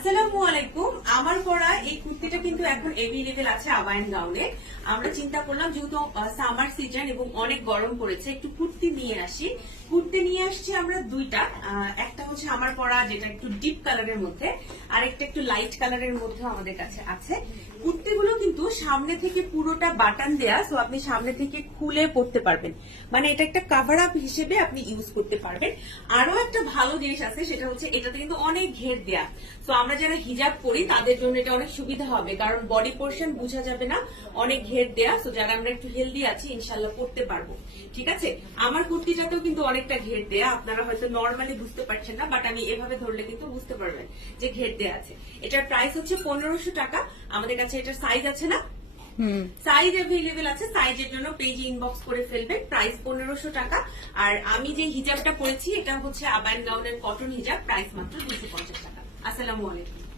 আসসালামু আলাইকুম। আমার পরা এই কুর্তিটা কিন্তু এখন এভেলেবেল আছে আবায়ান গাউনে। আমরা চিন্তা করলাম যেহেতু সামার সিজন এবং অনেক গরম পড়েছে, একটু কুর্তি নিয়ে আসি। কুর্তি নিয়ে আসছি আমরা দুইটা, একটা হচ্ছে আমার পরা যেটা একটু ডিপ কালারের মধ্যে, আর একটা একটু লাইট কালারের মধ্যে আমাদের কাছে আছে। কুর্তিগুলো কিন্তু সামনে থেকে পুরোটা বাটন দেয়া, সো আপনি সামনে থেকে খুলে পড়তে পারবেন, মানে এটা একটা কাভার আপ হিসেবে আপনি ইউজ করতে পারবেন। আরো একটা ভালো জিনিস আছে, সেটা হচ্ছে এটাতে কিন্তু অনেক ঘের দেয়া, তো আমরা যারা হিজাব করি তাদের জন্য এটা অনেক সুবিধা হবে, কারণ বডি পোর্শন বোঝা যাবে না, অনেক ঘের দেয়া। তো যারা আমরা একটু হেলদি আছি ইনশাল্লাহ পড়তে পারবো। ঠিক আছে, আমার কুর্তিটাতেও কিন্তু অনেকটা ঘের দেয়া, আপনারা হয়তো নর্মালি বুঝতে পারছেন না, বাট আমি এভাবে ধরলে কিন্তু বুঝতে পারবেন যে ঘের দেয়া আছে। এটার প্রাইস হচ্ছে 1500 টাকা। আমাদের কাছে এটার সাইজ আছে না, সাইজ অ্যাভেলেবেল আছে, সাইজের জন্য পেজে ইনবক্স করে ফেলবেন। প্রাইস 1500 টাকা। আর আমি যে হিজাবটা পরেছি এটা হচ্ছে আবায়ান গাউনের কটন হিজাব, প্রাইস মাত্র 250 টাকা। আসসালামু আলাইকুম।